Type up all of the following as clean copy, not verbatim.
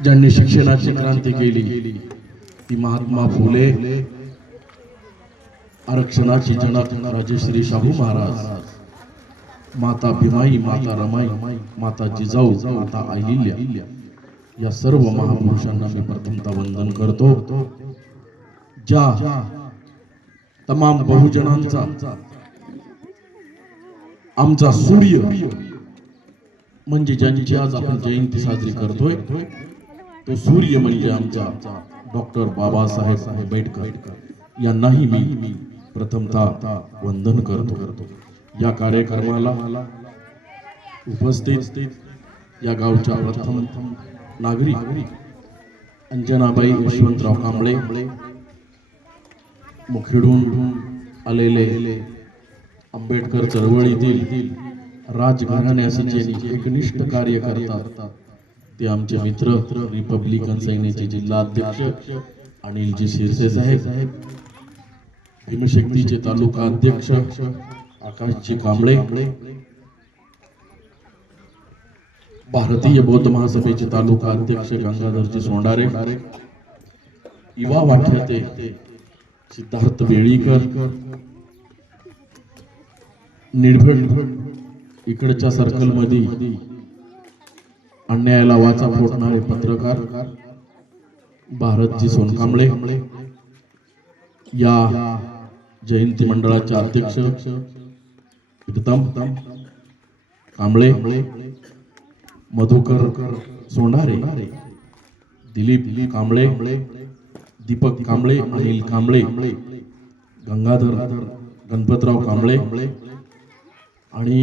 ज्यांनी शिक्षणाची क्रांती केली ती महात्मा फुले, आरक्षणाची जनक राजश्री शाहू महाराज, माता भीमाई, माता रमाई, माता जिजाऊ, माता अहिल्या, या सर्व महापुरुषांना मी प्रथमतः वंदन करतो. ज्या तमाम बहुजनांचा आमचा सूर्य म्हणजे ज्यांची आज आपण जयंती साजरी करतोय तो सूर्य म्हणजे आमचा डॉक्टर बाबासाहेब आंबेडकर यांनाही मी प्रथमतः वंदन करतो. या कार्यक्रमाला उपस्थित या गावच्या प्रथम नागरिक अंजनाबाई यशवंतराव कांबळे, मुखेडून आलेले आंबेडकर चळवळीतील राजघराण्याचे जे एकनिष्ठ कार्य करतात ते आमचे मित्र रिपब्लिकन सेनेचे जिल्हा अध्यक्ष अनिलजी शिरसे साहेब, भीमशक्तीचे तालुका अध्यक्ष आकाशजी कांबळे, भारतीय बौद्ध महासभेचे तालुका अध्यक्ष गंगाधरजी सोंडारे, युवा वाख्याते सिद्धार्थ बेळीकर, निर्भीड इकडच्या सर्कल मध्ये अन्यायाला वाचा फोडणारे पत्रकार भारतजी सोनकांबळे, या जयंती मंडळाचे अध्यक्ष प्रीतम कांबळे, मधुकर सोंडारे, दिलीप कांबळे, दीपक कांबळे, अनिल कांबळे, गंगाधर गणपतराव कांबळे आणि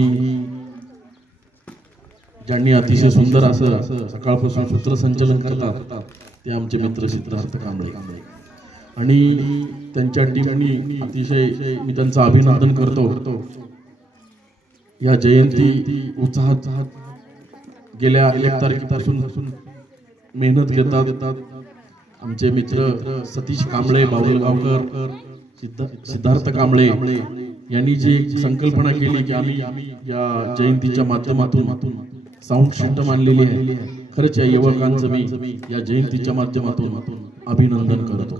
ज्यांनी अतिशय सुंदर असं सकाळपासून सूत्रसंचालन करतात ते आमचे मित्र सिद्धार्थ कांबळे आणि त्यांच्या टीमनी अतिशय मी त्यांचं अभिनंदन करतो. या जयंती उत्साहात गेल्या 1 तारखेपासून मेहनत घेतात. आमचे मित्र सतीश कांबळे, बावलगावकर, सिद्धार्थ कांबळे यांनी जी संकल्पना केली की आम्ही या जयंतीच्या माध्यमातून साऊंड सिस्टम आणलेली आहे. खरंच या युवकांचं मी या जयंतीच्या माध्यमातून अभिनंदन करतो.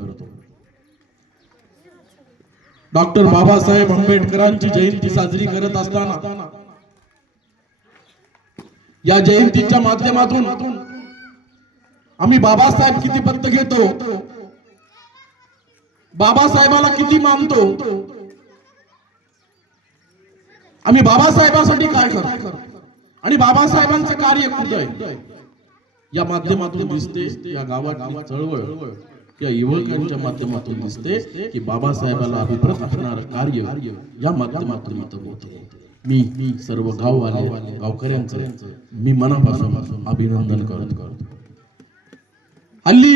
डॉक्टर बाबासाहेब आंबेडकरांची जयंती साजरी करत असताना या जयंतीच्या माध्यमातून आम्ही बाबासाहेब किती पत्त घेतो, बाबासाहेबाला किती मानतो, आम्ही बाबासाहेबांसाठी काय करतो आणि बाबासाहेबांचं कार्य कुठे आहे या माध्यमातून दिसते. या गावात चळवळ या युवकांच्या माध्यमातून दिसते की बाबासाहेबाला अभिप्रेत असणारं कार्य या माध्यमातून होतं. मी सर्व गाववाले गावकऱ्यांचं मी मनापासून अभिनंदन करतो. हल्ली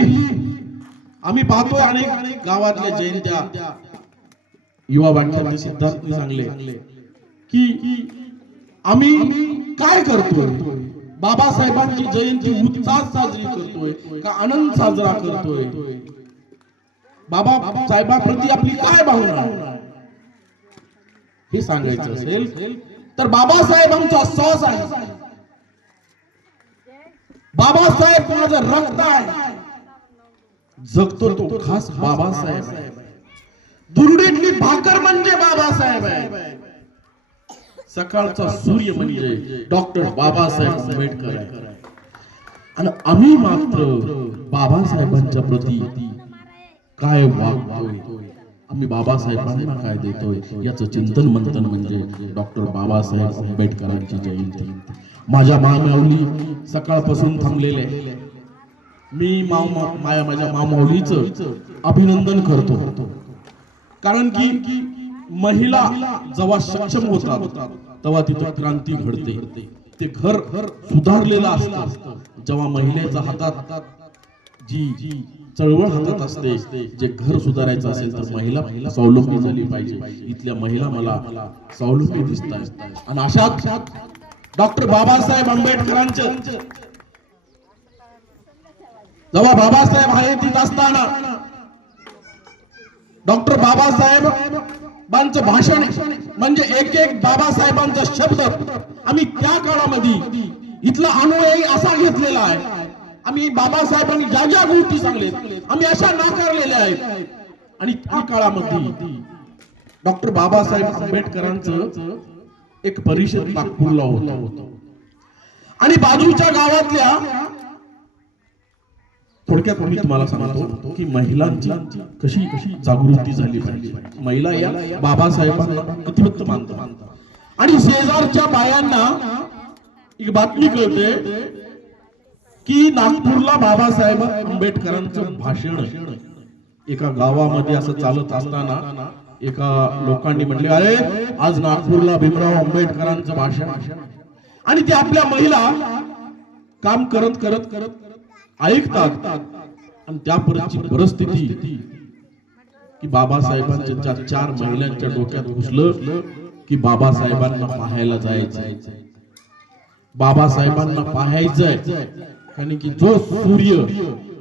आम्ही पाहतोय अनेक गावातल्या जयंत्या युवा वाटतात सिद्धार्थ सांगले की आम्ही काय करतोय, बाबासाहेबांची जयंती उत्साहात साजरी करतोय का आनंद साजरा करतोय, बाबा साहेबांप्रती आपली काय भावना हे सांगायचं असेल तर बाबासाहेब आमचा श्वास आहे, बाबासाहेब माझं रक्त आहे, जगतो तो खास बाबासाहेब आहे. दुर्डीतली भाकर म्हणजे बाबासाहेब आहे, सकाळचा सूर्य म्हणजे डॉक्टर बाबासाहेब आंबेडकर आहे. आणि आम्ही मात्र बाबासाहेबांच्या प्रती काय वागतोय, आम्ही बाबासाहेबांना काय देतोय याचं चिंतन मंथन म्हणजे डॉक्टर बाबासाहेब आंबेडकरांची जयंती. माझ्या मामावली सकाळपासून थांबलेले मी माझ्या मामावलीचं अभिनंदन करतो. कारण की महिला जेव्हा सक्षम होतात तेव्हा तिथं क्रांती घडते. ते घर सुधारलेलं असतं जेव्हा महिलेच्या हातात जी चळवळ हातात असते. जे घर सुधारायचं असेल तर महिला स्वावलंबी झाली पाहिजे. इथल्या महिला मला स्वावलंबी दिसतात आणि अशाच डॉक्टर बाबासाहेब आंबेडकरांचं जेव्हा बाबासाहेब हयातीत असताना डॉक्टर बाबासाहेबांचं भाषण म्हणजे एक बाबासाहेबांचा शब्द आम्ही त्या काळामध्ये इथला अनुयायी असा घेतलेला आहे आम्ही बाबासाहेबांनी ज्या ज्या गोष्टी सांगलेत आम्ही अशा नाकारलेल्या आहेत. आणि त्या काळामध्ये डॉक्टर बाबासाहेब आंबेडकरांचं एक परिषद नागपूरला होतं आणि बाजूच्या गावातल्या थोडक्यात मी तुम्हाला सांगतो की महिलांची कशी कशी जागृती झाली पाहिजे. महिला या बाबासाहेबांना प्रतिबद्ध मानतात आणि शेजारच्या बायांना एक बातमी कळते की नागपूरला बाबासाहेब आंबेडकरांचं भाषण एका गावामध्ये असं चालत असताना एका लोकांनी म्हटले अरे आज नागपूरला भीमराव आंबेडकरांचं भाषण. आणि ते आपल्या महिला काम करत करत करत ऐकतात आणि त्या परिस्थिती की बाबासाहेबांच्या चार महिलांच्या डोक्यात घुसलं की बाबासाहेबांना पाहायला जायचंय, बाबासाहेबांना पाहायचंय. कारण की जो सूर्य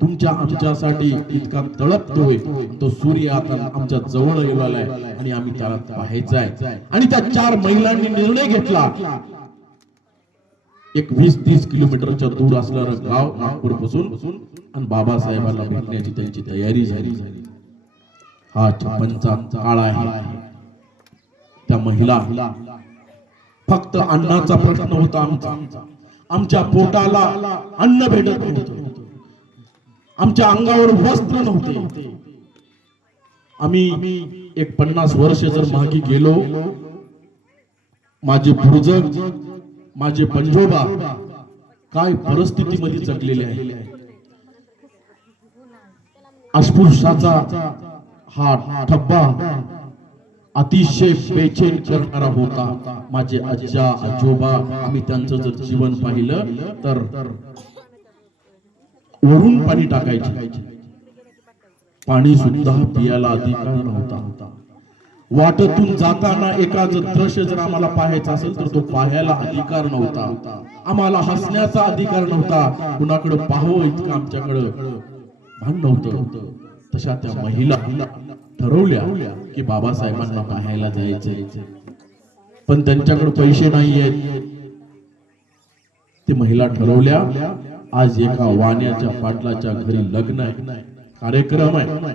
तुमच्या आमच्यासाठी इतका तळपतोय तो सूर्य आता आमच्या जवळ येऊ आलाय आणि आम्ही त्याला पाहायचंय. आणि त्या चार महिलांनी निर्णय घेतला. एक 20-30 किलोमीटरच्या दूर असणारं गाव नागपूर पासून आणि बाबासाहेबांना भेटण्याची त्यांची तयारी झाली. हा 56चा काळ आहे. त्या महिला फक्त अन्नाचा प्रश्न होता आमचा. आमच्या पोटाला अन्न भेटत नव्हतं, आमच्या अंगावर वस्त्र नव्हते. आम्ही एक 50 वर्ष जर मागे गेलो, माझे पूर्वज माझे पंजोबा काय परिस्थितीमध्ये जगलेले आहे. अस्पृश्याचा हा ठब्बा अतिशय बेचैन करणारा होता. माझे आज्जा आजोबा आम्ही त्यांचं जर जीवन पाहिलं तर वरून पाणी टाकायचे, पाणी सुद्धा पियाला अधिकार नव्हता. वाटेतून जाताना एका जर दृश्य जर आम्हाला पाहायचं असेल तर तो पाहायला अधिकार नव्हता. आम्हाला हसण्याचा अधिकार नव्हता. कुणाकडे पाहावं इतकं आमच्याकडे भान नव्हतं. तशा त्या महिला ठरवल्या की बाबासाहेबांना पाहायला जायचंय, पण त्यांच्याकडे पैसे नाहीयेत. ते महिला ठरवल्या आज एका वाण्याच्या पाटलाच्या घरी लग्न आहे, कार्यक्रम आहे,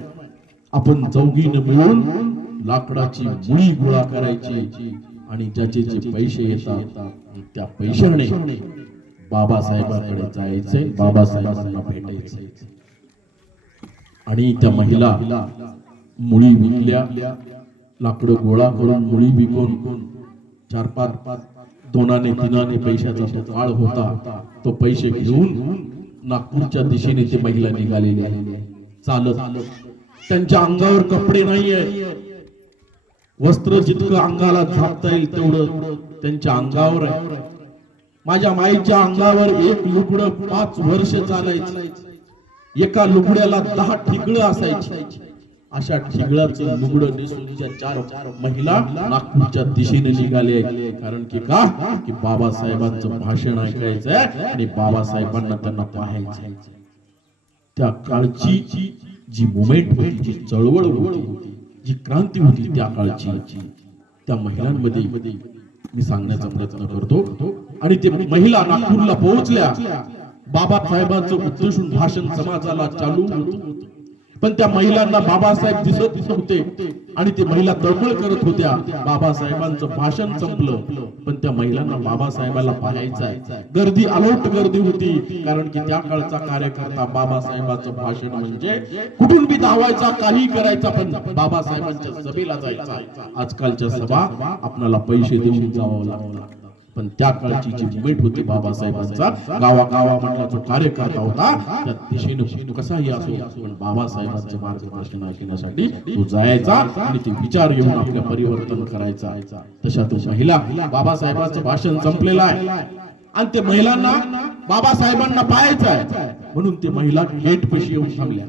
आपण चौघीने मिळून लाकडाची मुळी गोळा करायची आणि ज्याचे जे पैसे येतात त्या पैशाने बाबासाहेबांकडे जायचे, बाबासाहेबांना भेटायचे. आणि त्या महिला मुळी विकल्या, लाकडं गोळा करून मुळी विकून 4-5 दोनाने तिनाने पैशाचा तो काळ होता. तो पैसे घेऊन नागपूरच्या दिशेने ते महिला निघालेली आहे चालत. त्यांच्या अंगावर कपडे नाहीये, वस्त्र जितकं अंगाला झाकता येईल तेवढं त्यांच्या अंगावर आहे. माझ्या माईच्या अंगावर एक लुगडं 5 वर्ष चालायचं, एका लुगड्याला 10 ठिगळं असायची. अशा ठिगळाचं लुगडं नेसून त्या 4 महिला नागपूरच्या दिशेने निघाले. कारण की का की बाबासाहेबांचं भाषण ऐकायचंय आणि बाबासाहेबांना त्यांना पाहायचंय. त्या काळची जी मुवमेंट होती, जी चळवळ होती, जी क्रांती होती त्या काळची, त्या महिलांमध्ये मी सांगण्याचा प्रयत्न करतो. आणि ते महिला नागपूरला पोहोचल्या. बाबासाहेबांचं उद्देशून भाषण समाजाला चालू होतं, पण त्या महिलांना बाबासाहेब दिसत नव्हते आणि ते महिला तळमळ करत होत्या. बाबासाहेबांचं भाषण संपलं, पण त्या महिलांना बाबासाहेबाला पाहायचं आहे. गर्दी अलोट गर्दी होती, कारण की त्या काळचा कार्यकर्ता बाबासाहेबांचं भाषण म्हणजे कुठून बी धावायचा, काही करायचा, पण बाबासाहेबांच्या सभेला जायचा. आजकालच्या सभा आपल्याला पैसे देऊन जावं लागतं, पण त्या काळची जी मुवमेंट होती बाबासाहेबांचा, गावागावामधला जो कार्यकर्ता होता त्या दिशेने कसाही असो पण बाबासाहेबांचं मार्गदर्शन ऐकण्यासाठी तो जायचा आणि ते विचार घेऊन आपल्या परिवर्तन करायचा. तशा तो महिला बाबासाहेबांचं भाषण संपलेलं आहे आणि ते महिलांना बाबासाहेबांना पाहायचं आहे म्हणून ते महिला गेट पाशी येऊन थांबल्या.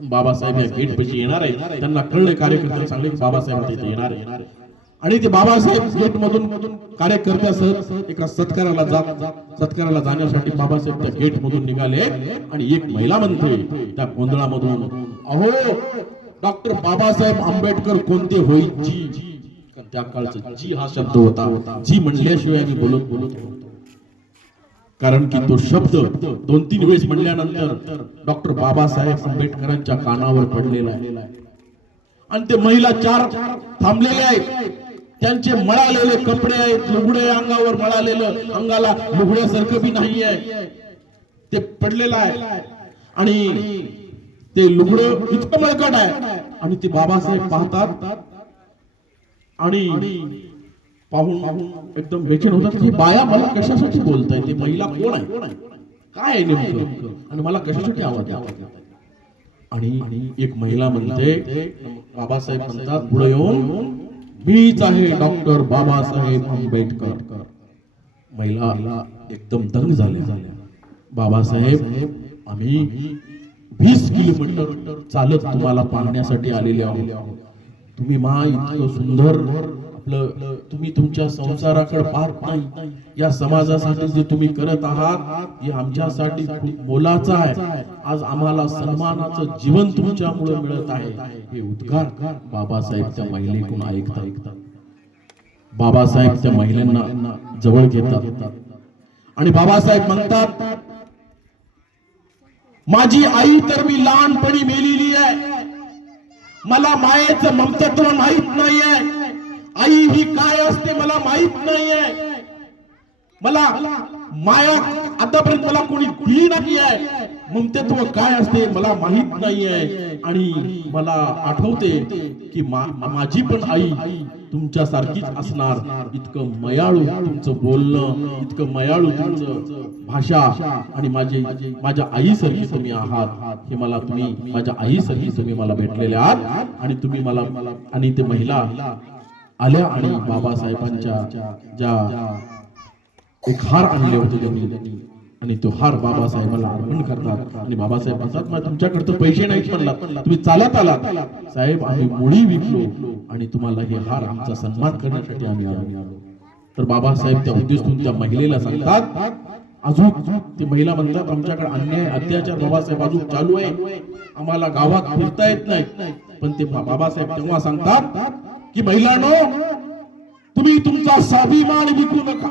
बाबासाहेब या गेट पाशी येणार आहे, त्यांना कळले, कार्यकर्ते सांगले बाबासाहेब तिथे येणार आहे. आणि ते बाबासाहेब गेट मधून कार्यकर्त्यासह एका सत्काराला जाण्यासाठी बाबासाहेब त्या गेट मधून निघाले. आणि एक महिला म्हणते त्या गोंधळामधून, अहो डॉक्टर बाबासाहेब आंबेडकर कोणते होईल जी. त्या काळचा जी हा शब्द होता, जी म्हणल्याशिवाय मी बोलत होतो. कारण की तो शब्द 2-3 वेळेस म्हणल्यानंतर डॉक्टर बाबासाहेब आंबेडकरांच्या कानावर पडलेला आहे. आणि ते महिला 4 थांबलेले आहेत, त्यांचे मळालेले कपडे आहेत, लुगडे अंगावर मळालेलं, अंगाला लुगड्यासारखं बी नाही आहे, ते पडलेलं आहे. आणि ते लुगडं इतकं मळकट आहे. आणि ते बाबासाहेब पाहतात आणि पाहून एकदम बेचैन होतात की बाया मला कशासाठी बोलताय, ते महिला कोण आहे, काय आहे नेमकं, आणि मला कशासाठी आवाज द्यावा. आणि एक महिला म्हणते, बाबासाहेब म्हणतात पुढे येऊन, मीच आहे डॉक्टर बाबासाहेब आंबेडकर. महिला एकदम दंग झाल्या. बाबासाहेब, आम्ही 20 किलोमीटर चालत तुम्हाला पाहण्यासाठी आलेले आहोत. तुम्ही इतकं सुंदर आपलं, तुम्ही तुमच्या संसाराकडे पाहत नाही, या समाजासाठी जे तुम्ही करत आहात हे आमच्यासाठी खूप मोलाचं आहे. आज आम्हाला सन्मानाचं जीवन तुमच्यामुळे मिळत आहे. हे उद्गार बाबासाहेब त्या महिलेकडून ऐकतात. बाबासाहेब त्या महिलांना जवळ घेतात आणि बाबासाहेब म्हणतात, माझी आई तर मी लहानपणी मेलेली आहे, मला मायेचं ममतत्व माहित नाहीये, आई ही काय असते मला माहित नाहीये, मला माया आतापर्यंत मला कोणी दिली नाही आहे, ममतत्व काय असते मला माहित नाहीये. आणि मला आठवते की माझी पण आई तुमच्या सारखीच असणार, इतकं मयाळू तुमचं बोलणं, इतकं मयाळू तुमचं भाषा, आणि माझ्या आईसारखी तुम्ही आहात, हे मला तुम्ही माझ्या आईसारखी तुम्ही मला भेटलेले आहात. आणि तुम्ही मला, आणि ते महिला आल्या आणि बाबासाहेबांच्या ज्या एक हार आणले होते त्यांनी, आणि तो हार बाबासाहेबांना अर्पण करतात. आणि बाबासाहेब म्हणतात, मला तुमच्याकडे तर पैसे नाहीत म्हणलात, तुम्ही चालत आलात साहेब, आम्ही मुळी विकलो आणि तुम्हाला हे हार आमचा सन्मान करण्यासाठी आम्ही आलो. तर बाबासाहेब त्या उद्देशून त्या महिलेला सांगतात, अजून ती महिला म्हणतात, आमच्याकडे अन्याय अत्याचार बाबासाहेब अजून चालू आहे, आम्हाला गावात फिरता येत नाही. पण ते बाबासाहेब तेव्हा सांगतात की महिलांनो, तुम्ही तुमचा स्वाभिमान विकू नका.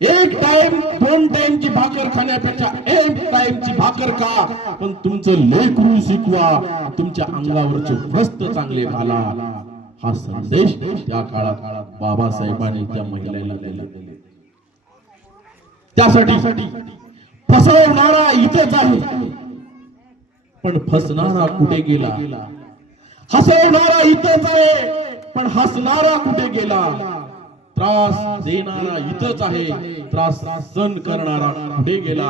एक टाइम 2 टाइमची भाकर खाण्यापेक्षा 1 टाइमची भाकर खा, पण तुमचं लेकरू शिकवा, तुमच्या अंगावरचे वस्त्र चांगले घाला. हा संदेश त्या काळात बाबासाहेबांनी त्या महिलेला दिला. त्यासाठी फसवणारा इथेच आहे, पण फसणारा कुठे गेला. हसवणारा इथेच आहे, पण हसणारा कुठे गेला. त्रास देणारा इथंच आहे, त्रास सहन करणारा कुठे गेला.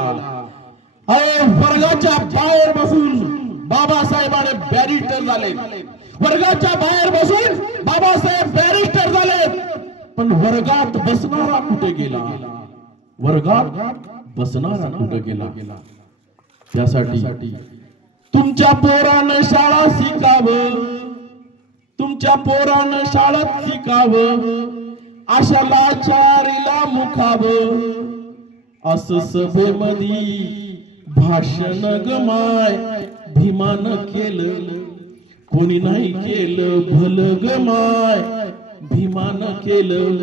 अरे वर्गाच्या बाहेर बसून बाबासाहेबांनी बॅरिस्टर झाले, वर्गाच्या बाहेर बसून बाबासाहेब बॅरिस्टर झाले, पण वर्गात बसणारा कुठे गेला, वर्गात बसणारा कुठे गेला. त्यासाठी तुमच्या पोरानं शाळा शिकावं, तुमच्या पोरानं शाळेत शिकावं, अशा लाचारीला मुखावं, असं सभेमध्ये भाषण गमाय भीमानं केलं, कोणी नाही केलं भलं गमाय भीमानं केलं.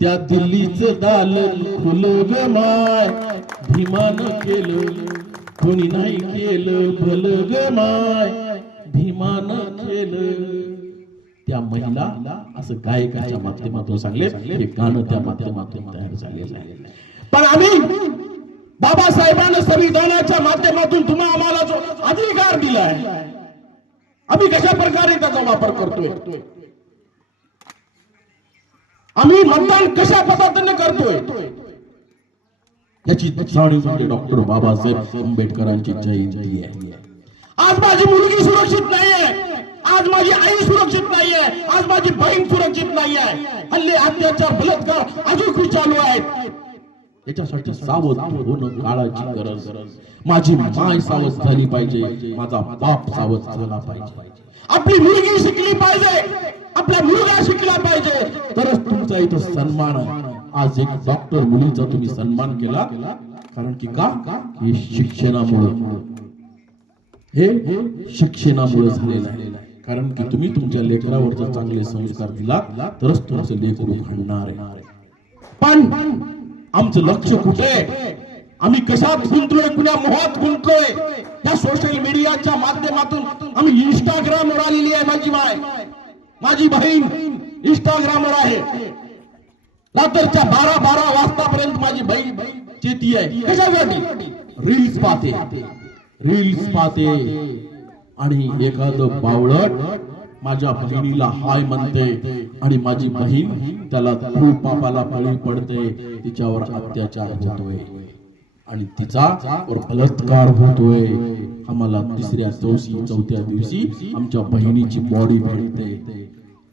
त्या दिल्लीचं दालन खुलं गमाय भीमानं केलं, कोणी नाही केलं भलं गमाय भीमानं केलं. त्या महिला असं गायकाच्या माध्यमातून सांगले, हे गाणं त्या माध्यमातून तयार झालेलं आहे. पण आम्ही बाबासाहेबांना संविधानाच्या माध्यमातून तुम्हा आम्हाला जो अधिकार दिलाय, आम्ही कशा प्रकारे त्याचा वापर करतोय, आम्ही मतदान कशा पद्धतीने करतोय, याची जाणीव म्हणजे डॉक्टर बाबासाहेब आंबेडकरांची जयंती आहे. आज माझी मुलगी सुरक्षित नाहीये, आज माझी आई सुरक्षित नाहीये, आज माझी बहीण सुरक्षित नाहीये, हल्ले अत्याचार बलात्कार अजूनही चालू आहेत. याच्यासाठी सावध होणं काळाची गरज. माझी माय सावध झाली पाहिजे, माझा बाप सावध झाला पाहिजे, आपली मुलगी शिकली पाहिजे, आपला मुलगा शिकला पाहिजे, तरच तुमचा इथं सन्मान आहे. आज एक डॉक्टर मुलीचा तुम्ही सन्मान केला, कारण की का, हे शिक्षणामुळे, हे शिक्षणामुळे झालेलं आहे. कारण की तुम्ही तुमच्या लेकरावर जर चांगले संस्कार दिला तरच तुमचं लेकरू घडणार आहे. पण आमचं लक्ष कुठे आहे? आम्ही कशात गुंतलोय, कुण्या मोहात गुंतलोय? या सोशल मीडियाच्या माध्यमातून आम्ही इंस्टाग्रामवर आलेली आहे. माझी माय, माझी बहीण इंस्टाग्रामवर आहे. रात्रीच्या 12 वाजतापर्यंत माझी बहीण चेती आहे. कशासाठी? रील्स पाहते आणि एखादं बावळट माझ्या बहिणीला हाय म्हणते आणि माझी बहीण त्याला खूप पापाला बळी पडते, तिच्यावर अत्याचार होतोय आणि तिचा बलात्कार होतोय. आम्हाला तिसऱ्या चौथ्या दिवशी आमच्या बहिणीची बॉडी भेटते.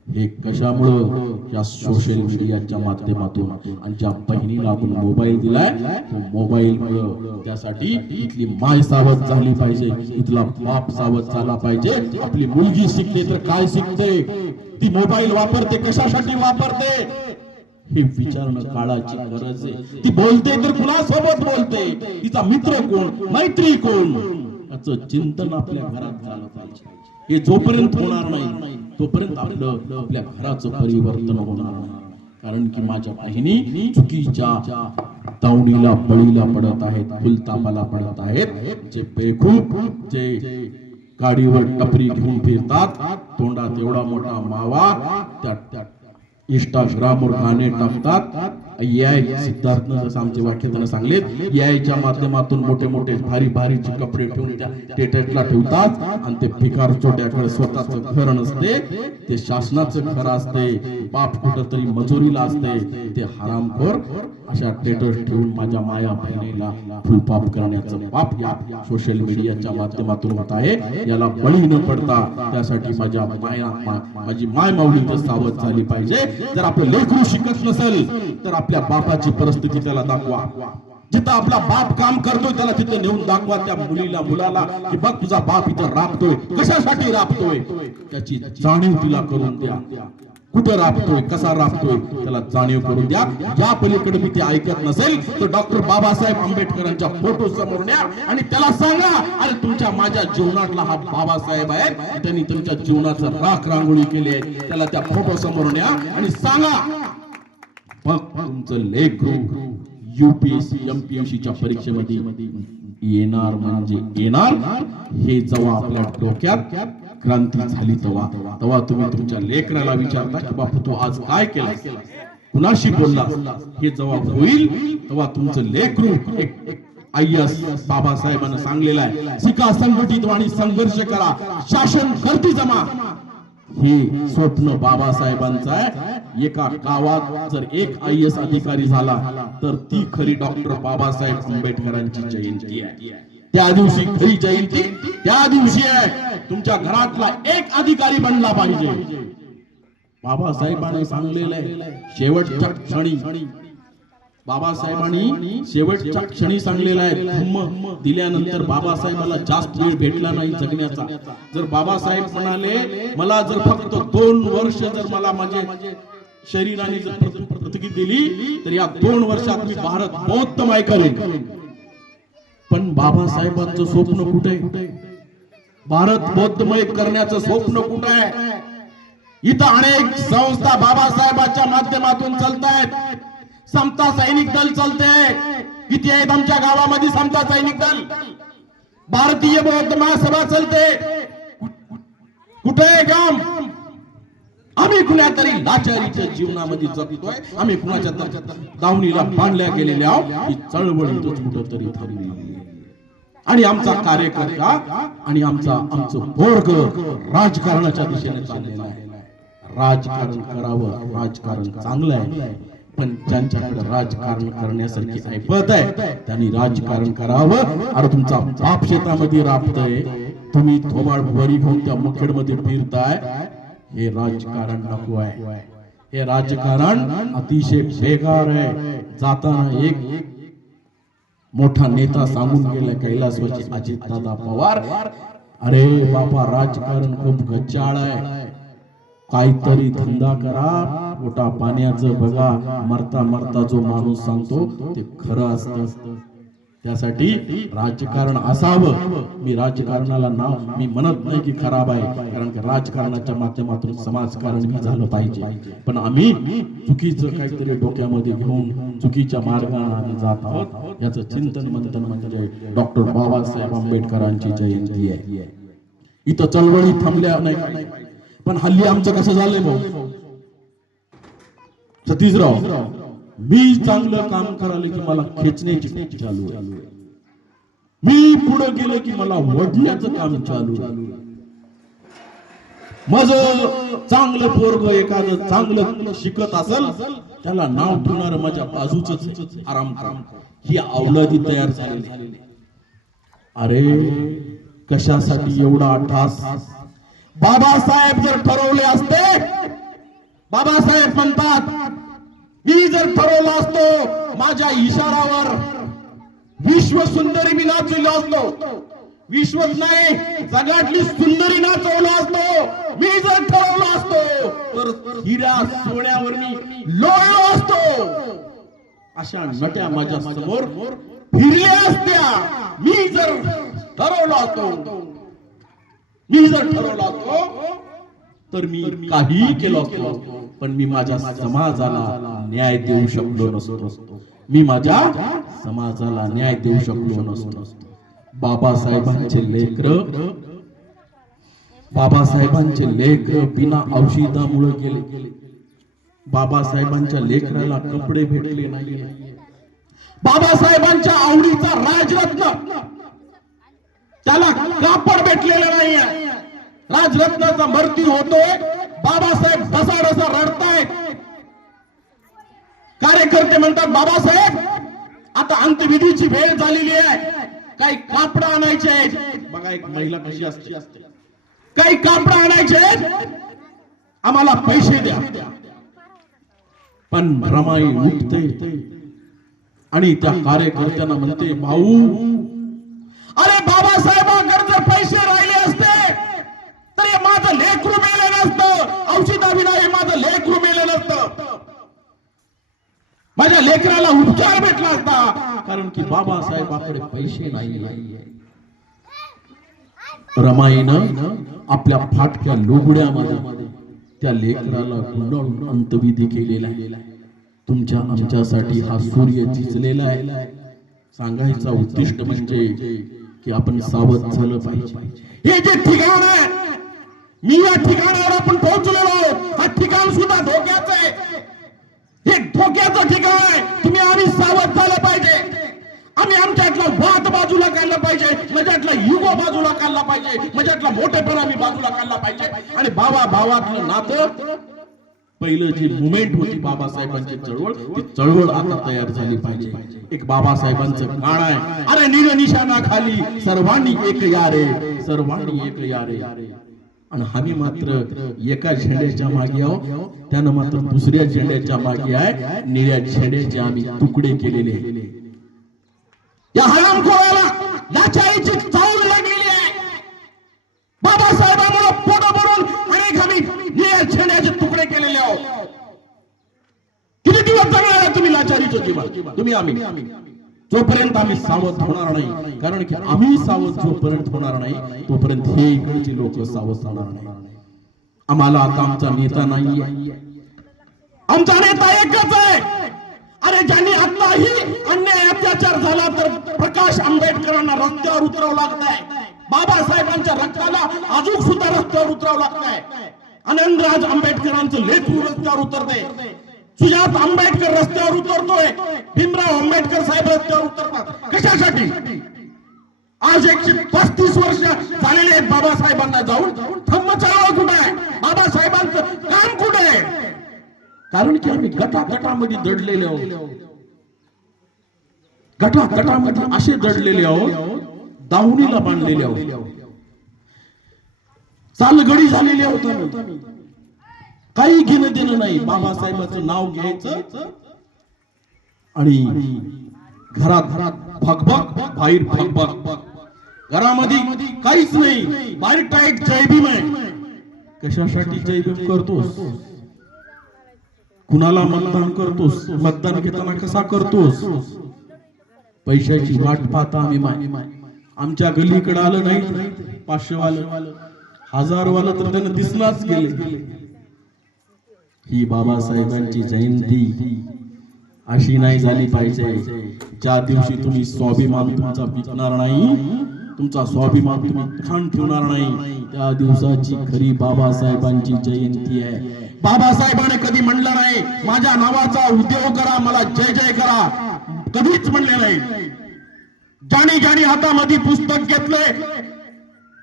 हे कशामुळं? या सोशल मीडियाच्या माध्यमातून. आणि ज्या बहिणीला आपण मोबाईल दिलाय, तो मोबाईल मुळे त्यासाठी इथली माय सावध झाली पाहिजे, इथला बाप सावध झाला पाहिजे. आपली मुलगी शिकते तर काय शिकते, ती मोबाईल वापरते कशासाठी वापरते, हे विचारणं काळाची गरज आहे. ती बोलते तर कुणासोबत बोलते, तिचा मित्र कोण, मैत्री कोण, याचं चिंतन आपल्या घरात झालं पाहिजे. हे जोपर्यंत होणार नाही तोपर्यंत आपल्या घराचं परिवर्तन होणार नाही. कारण की माझ्या बहिणी चुकीच्या दावणीला बळीला पडत आहेत, फुलतापाला पडत आहेत. जे बेखूब जे गाडीवर टपरी घेऊन फिरतात, तोंडात एवढा मोठा मावा, त्या इंस्टाग्रामवर गाणे टाकतात. सिद्धार्थ जसं आमचे वाक्यताना सांगलेत, याच्या माध्यमातून मोठे मोठे भारीचे कपडे ठेवून त्या स्टेटसला ठेवतात आणि ते भिकार चोट्याकडे स्वतःचं घर नसते, ते शासनाचं घर असते, बाप कुठंतरी मजुरीला असते. ते हरामखोर अशा स्टेटस ठेवून माझ्या माया बहिणीला फुलपाप करण्याचं पाप या सोशल मीडियाच्या माध्यमातून होत आहे. याला बळी न पडता त्यासाठी माझी माय माऊली तर सावध झाली पाहिजे. जर आपलं लेकरू शिकत नसेल तर आपल्या बापाची परिस्थिती त्याला दाखवा. जिथं आपला बाप काम करतोय त्याला तिथे नेऊन दाखवा त्या मुलाला की बघ तुझा बाप इथं राबतोय, कशासाठी राबतोय त्याची जाणीव तिला करून द्या. कुठं राबतोय, कसा राबतोय त्याला जाणीव करून द्या. या पलीकडे मी ते ऐकत नसेल तर डॉक्टर बाबासाहेब आंबेडकरांच्या फोटो समोर न्या आणि त्याला सांगा, अरे तुमच्या माझ्या जीवनातला हा बाबासाहेब आहे, त्यांनी तुमच्या जीवनाचं राख रांगोळी केली आहे, त्याला त्या फोटो समोर न्या आणि सांगा, मग तुमचं लेकरू UPSC MPSC च्या परीक्षेमध्ये येणार म्हणजे येणार. हे जेव्हा आपल्या डोक्यात क्रांती झाली तेव्हा तुम्ही तुमच्या लेकराला विचारता की बापू तू आज काय केलं, कुणाशी बोलला. हे जेव्हा होईल तेव्हा तुमचं लेकरू एक IAS बाबासाहेबांना सांगलेलं आहे, शिका, संघटित आणि संघर्ष करा, शासन करती जमा. हे स्वप्न बाबासाहेबांचं आहे. एका गावात जर एक IAS अधिकारी झाला तर ती खरी डॉक्टर बाबासाहेब आंबेडकरांची जयंती आहे. त्या दिवशी खरी जयंती त्या दिवशी आहे. तुमच्या घरातला एक अधिकारी बनला पाहिजे. बाबासाहेबांनी सांगलेलं आहे, शेवटच्या क्षणी बाबासाहेबांनी शेवटच्या क्षणी सांगलेलं आहे, धम्म दिल्यानंतर बाबासाहेबाला जास्त वेळ भेटला नाही जगण्याचा. जर बाबासाहेब म्हणाले मला जर फक्त 2 वर्ष जर मला माझे शरीराने जर प्रतिकी दिली तर या 2 वर्षात मी भारत बौद्धमय करेन. पण बाबासाहेबांचं स्वप्न कुठे? भारत बौद्धमय करण्याचं स्वप्न कुठे आहे? इथं अनेक संस्था बाबासाहेबांच्या माध्यमातून चालत आहेत. समता सैनिक दल चालते. किती आहेत आमच्या गावामध्ये समता सैनिक दल? भारतीय बौद्ध महासभा चालते. कुठे आहे काम? आम्ही कुणा तरी लाचारीच्या जीवनामध्ये जगतोय. आम्ही कुणाच्या दावणीला बांधल्या गेलेल्या आहोत. ही चळवळ कुठं तरी थांबली आणि आमचा कार्यकर्ता आणि आमचं वर्ग राजकारणाच्या दिशेने चाललेला आहे. राजकारण करावं, राजकारण चांगलं आहे, पण ज्यांच्याकडे राजकारण करण्यासारखी ऐपत आहे त्यांनी राजकारण करावं. अरे तुमचा बाप शेतामध्ये राबतोय, तुम्ही थोबाड वरी घेऊन त्या मुखेडमध्ये फिरताय. हे राजकारण नको आहे. हे राजकारण अतिशय बेकार आहे. जाताना एक मोठा नेता सांगून गेला कैलासवासी अजितदादा पवार, अरे बापा राजकारण खूप गच्चाळ आहे, काहीतरी धंदा करा, पोटा पाण्याचं बघा. मरता मरता जो माणूस सांगतो ते खरं असतं. त्यासाठी राजकारण असावं. मी राजकारणाला नाव मी म्हणत नाही की खराब आहे, कारण की राजकारणाच्या माध्यमातून समाजकारण बी झालं पाहिजे. पण आम्ही चुकीचं काहीतरी डोक्यामध्ये घेऊन चुकीच्या मार्गाने आम्ही जात आहोत. याचं चिंतन मंथन म्हणजे डॉक्टर बाबासाहेब आंबेडकरांची जयंती आहे. इथं चळवळी थांबल्या नाही, पण हल्ली आमचं कसं झालंय भाऊ सतीशराव, मी चांगलं काम करायला की मला खेचण्याची चालू आहे, मी पुढे गेलो की मला वडण्याचं काम चालू आहे. माझं चांगलं पोरग एखादं चांगलं शिकत असेल त्याला नाव ठेवणार माझ्या बाजूच आराम ही अवलादी तयार झालेली. अरे कशासाठी एवढा ठास? बाबासाहेब जर ठरवले असते, बाबासाहेब म्हणतात मी जर ठरवलं असतो माझ्या इशारावर विश्व सुंदरी मी नाचवलो असतो, विश्वच नाही जगातली सुंदरी नाचवलो असतो. मी जर ठरवलं असतो तर हिऱ्या सोन्यावर मी लोळलो असतो. अशा नट्या माझ्या समोर फिरल्या असत्या. मी जर ठरवलं असतो, मी जर ठरवलं असतो तर मी काही केलं असतो, पण मी माझ्या समाजाला न्याय देऊ शकलो नसतो. मी माझ्या समाजाला न्याय देऊ शकलो नसतो. बाबासाहेबांचे लेकर बिना औषधामुळे गेले. बाबासाहेबांच्या लेकराला कपडे भेटले नाही. बाबासाहेबांच्या आवडीचा राजरत्न त्याला कापड भेटलेलं नाहीये. राजरत्नाचा मृत्यू होतोय, बाबासाहेब ढसाढसा रडतायत. कार्यकर्ते म्हणतात बाबासाहेब आता अंत्यविधीची वेळ झालेली आहे, काही कापड आणायचे आहेत. बघा एक महिला कशी असते, काही कापड आणायचे आहेत, आम्हाला पैसे द्या. पण रमाई उठते आणि त्या कार्यकर्त्यांना म्हणते भाऊ, अरे बाबासाहेबांकडे जर पैसे राहिले असते तर हे माझं लेकरू मेलं नसतं, औषधाविना हे माझं लेकरू मेलं नसतं, माझ्या लेकराला उपचार भेटला असता, कारण की बाबासाहेबांकडे पैसे नाही. रमाईनं आपल्या फाटक्या लुगड्यामध्ये त्या लेकराला गुंडाळून अंतविधी केलेला आहे. तुमच्या आमच्यासाठी हा सूर्य चिचलेला आहे. सांगायचा उद्दिष्ट म्हणजे की आपण सावध झालं पाहिजे. हे जे ठिकाण आहे, मी या ठिकाणावर आपण पोहोचलेलो आहोत, हा ठिकाण सुद्धा धोक्याचं आहे. हे धोक्याचं ठिकाण आहे. तुम्ही आम्ही सावध झालं पाहिजे. आम्ही आमच्यातला वाद बाजूला काढला पाहिजे, माझ्यातला युगो बाजूला काढला पाहिजे, माझ्यातला मोठेपणा मी बाजूला काढला पाहिजे. आणि बाबा भावातलं नातं, पहिलं जी मुवमेंट होती बाबासाहेबांची चळवळ, ती चळवळ आता तयार झाली पाहिजे. एक बाबासाहेबांचं गाणं आहे, अरे नील निशाणा खाली सर्वांनी एक यारे, सर्वांनी एक यारे. आणि आम्ही मात्र एका झेंड्याच्या मागे आहो, त्यानं मात्र दुसऱ्या झेंड्याच्या मागे आहे. निळ्या झेंड्याचे आम्ही तुकडे केलेले. या हरामखोराला लाचारीची चावल लागलेली आहे. बाबासाहेबांमुळे पोट भरून अनेक आम्ही निळ्या झेंड्याचे तुकडे केलेले आहोत. किती दिवस जगणार आहे तुम्ही लाचारीचं जीवन? तुम्ही आम्ही जोपर्यंत आम्ही सावध होणार नाही, कारण की आम्ही सावध जोपर्यंत होणार नाही तोपर्यंत हे इकडचे लोक सावध होणार नाही. आम्हाला आता आमचा नेता नाही, आमचा नेता एकच आहे. अरे ज्यांनी आताही अन्याय अत्याचार झाला तर प्रकाश आंबेडकरांना रस्त्यावर उतरावं लागतंय. बाबासाहेबांच्या रक्ताला अजून सुद्धा रस्त्यावर उतरावं लागतंय. आनंदराज आंबेडकरांचं लेकरू रस्त्यावर उतरते, सुजात आंबेडकर रस्त्यावर उतरतोय, भीमराव आंबेडकर साहेब रस्त्यावर उतरतात. कशासाठी? आज 135 वर्ष झालेले आहेत बाबासाहेबांना जाऊन. धम्म चळवळ कुठे आहे? बाबासाहेबांचं काम कुठे आहे? कारण की आम्ही गटागटामध्ये दडलेले आहोत, गटागटामध्ये असे दडलेले आहोत, दावणीला बांधलेले आहोत, चालगडी झालेली आहोत. आम्ही काही घेणं देणं नाही. बाबासाहेबांचं नाव घ्यायचं आणि घरात भगभग, बाहेर भगभग, घरामध्ये काहीच नाही, बाहेर टाईट जयभीम आहे. कशासाठी जयभीम करतोस? कुणाला मतदान करतोस? मतदान घेताना कसा करतोस? पैशाची वाट पाहता आम्ही आमच्या गल्लीकडे आलं नाही 500 वालं 1000 वालं तर त्यांना दिसणारच गेले. ही बाबासाहेबांची जयंती अशी नाही झाली पाहिजे. ज्या दिवशी तुम्ही स्वाभिमान तुमचा विकणार नाही, तुमचा स्वाभिमान तुम्ही खाण ठेवणार नाही, त्या दिवसाची खरी बाबासाहेबांची जयंती आहे. बाबासाहेबांनी कधी म्हणलं नाही माझ्या नावाचा उद्योग करा, मला जय जय करा, कधीच म्हणले नाही. ज्यानी ज्यानी हातामध्ये पुस्तक घेतले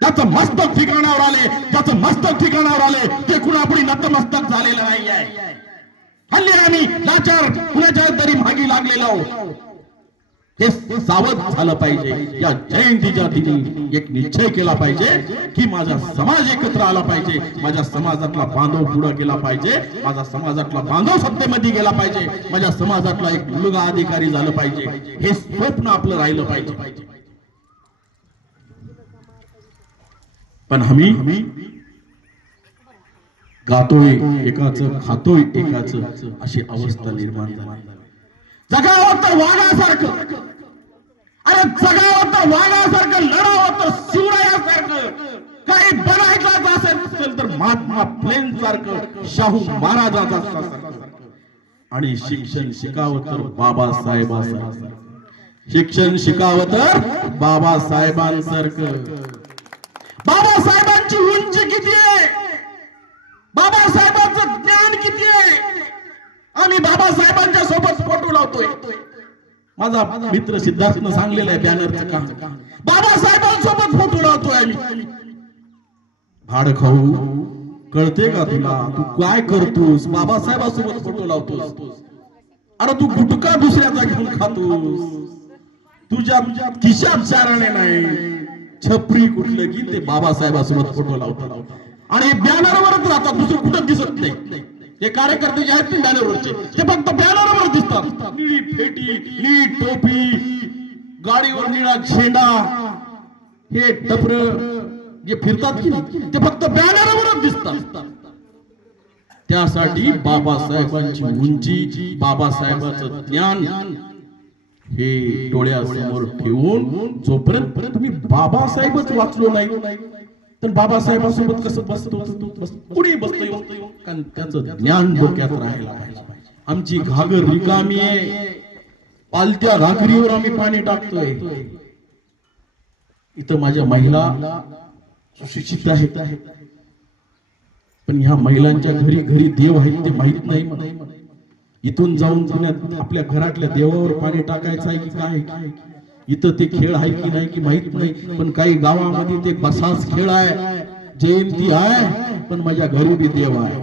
त्याचं मस्तक ठिकाणावर आले, त्याचं मस्तक ठिकाणावर आले, ते कुणापुढे नतमस्तक झालेलं नाही आहे. हल्ली आम्ही लाचार कुणाच्या तरी मागी लागलेलो, हे सावध झालं पाहिजे. या जयंतीच्या दिनी एक निश्चय केला पाहिजे की माझा समाज एकत्र आला पाहिजे, माझ्या समाजातला बांधव पुढे गेला पाहिजे, माझा समाजातला बांधव सत्तेमध्ये गेला पाहिजे, माझ्या समाजातला एक मुलगा अधिकारी झालं पाहिजे. हे स्वप्न आपलं राहिलं पाहिजे. पण आम्ही गातोय एकाचं, खातोय एकाचं, अशी अवस्था निर्माण झाली. जगावं तर वाघासारखं, अरे जगावं तर वाघासारखं, लढावं तर शिवरायासारखं, काही बनायचं असेल तर महात्मा फुलें सारखं, शाहू महाराजाचा सारखं, आणि शिक्षण शिकावं तर बाबासाहेबांसारखं, शिक्षण शिकावं तर बाबासाहेबांसारखं. बाबासाहेबांची उंची किती आहे, बाबासाहेबांचं ज्ञान किती आहे. आम्ही बाबासाहेबांच्या सोबत फोटो लावतोय. माझा मित्र सिद्धार्थनं सांगलेलं आहे बॅनरचं काम, बाबासाहेबांसोबत फोटो लावतोय आम्ही. भाड खाऊ कळते का तुला, तू काय करतोस, बाबासाहेबांसोबत फोटो लावतोस. अरे तू गुटखा दुसऱ्याचा घेऊन खातोस, तुझ्या खिशात चाराने नाही, छपरी कुठलं की ते बाबासाहेबांसोबत फोटो लावतात आणि बॅनरवरच राहतात, दुसरं कुठं दिसत नाही. हे कार्यकर्ते जे आहेत ते बॅनरवरचे, ते फक्त बॅनरवर दिसतात. निळी फेटी, निळी टोपी, गाडीवर निळा झेंडा, हे टपर जे फिरतात की ते फक्त बॅनरवरच दिसतात. त्यासाठी बाबासाहेबांची उंची, बाबासाहेबांचं ज्ञान हे डोळ्यासमोर ठेवून जोपर्यंत तुम्ही बाबासाहेबच वाचलो नाही तर बाबासाहेबांसोबत कसं बसतो, कुणी बसतोय, कारण त्याचं ज्ञान डोक्यात राहायला पाहिजे. आमची घागर रिकामी आहे, पालत्या घागरीवर आम्ही पाणी टाकतोय. इथं माझ्या महिला सुशिक्षित आहेत, पण ह्या महिलांच्या घरी घरी देव आहेत ते माहित नाही मला. इथून जाऊन पुण्यात आपल्या घरातल्या देवावर पाणी टाकायचं आहे की काय, इथं ते खेळ आहे की नाही की माहित नाही. पण काही गावामध्ये ते बसाच खेळ आहे, जयंती आहे, पण माझ्या घरी बी देव आहे,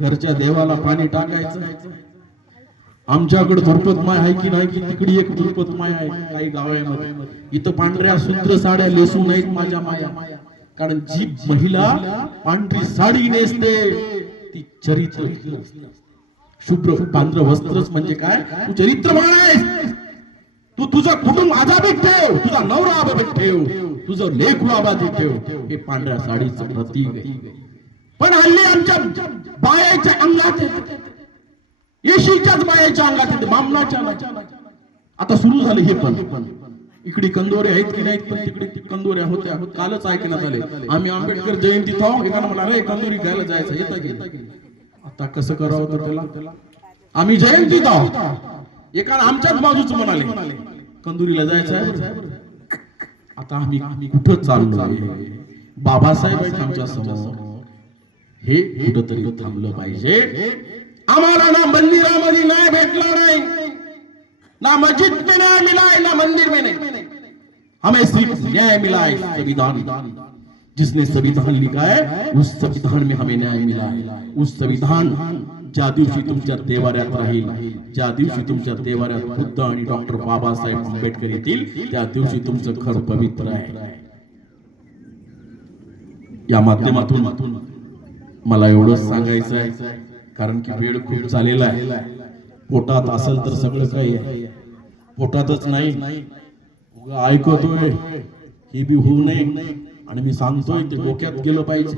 घरच्या देवाला पाणी टाकायचं. आमच्याकडे धुरपत माय आहे की नाही की तिकडे एक धुरपत माय आहे काही गावामध्ये. इथं पांढऱ्या सुंदर साड्या लेसून नाहीत माझ्या माया, कारण जी महिला पांढरी साडी नेसते ती चरित्र शुभ्र पांढरं वस्त्रच म्हणजे काय, तू चरित्रवान आहेस. तू तुझं कुटुंब आजाबीत ठेव, तुझा नवरा आबाबीत ठेव, तुझं लेकरू आबाबीत ठेव, हे पांढऱ्या साडीचं प्रतीक आहे. पण हल्ली आमच्या बायाच्या अंगात येशीच्याच बायाच्या अंगात येते, बामणाच्या. आता सुरू झाले हे पण. इकडे कंदोरे आहेत की नाहीत, पण तिकडे कंदोऱ्या होत्या. कालच ऐकण्यात आले, आम्ही आंबेडकर जयंती थांब एकानं म्हणा रे कंदोरी घ्यायला जायचं, येतं की आता कसं करावं तर त्याला. आम्ही जयंतीत आहोत, एकानं आमच्याच बाजूच म्हणाले कंदुरीला जायचं आहे. आता आम्ही कुठं चाललोय, बाबासाहेब आहेत आमच्या समोर, हे कुठंतरी थांबलं पाहिजे. आम्हाला ना मंदिरामध्ये न्याय भेटला नाही, ना मस्जिद में न्याय मिला है, ना मंदिर में नहीं, हमें सिर्फ न्याय मिला है संविधान. जिसने संविधान लिखा है उस संविधान में हमें न्याय मिला है. उस संविधान ज्या दिवशी तुमच्या देवाऱ्यात राहील, ज्या दिवशी तुमच्या देवाऱ्यात बुद्ध आणि डॉक्टर बाबासाहेब आंबेडकर येतील, त्या दिवशी तुमचं घर पवित्र आहे. या माध्यमातून मला एवढंच सांगायचं आहे, कारण की वेळ खूप झालेला आहे. पोटात असेल तर सगळं काही आहे, पोटातच नाही ऐकतोय हे बी होऊ नये. आणि मी सांगतोय ते डोक्यात गेलं पाहिजे.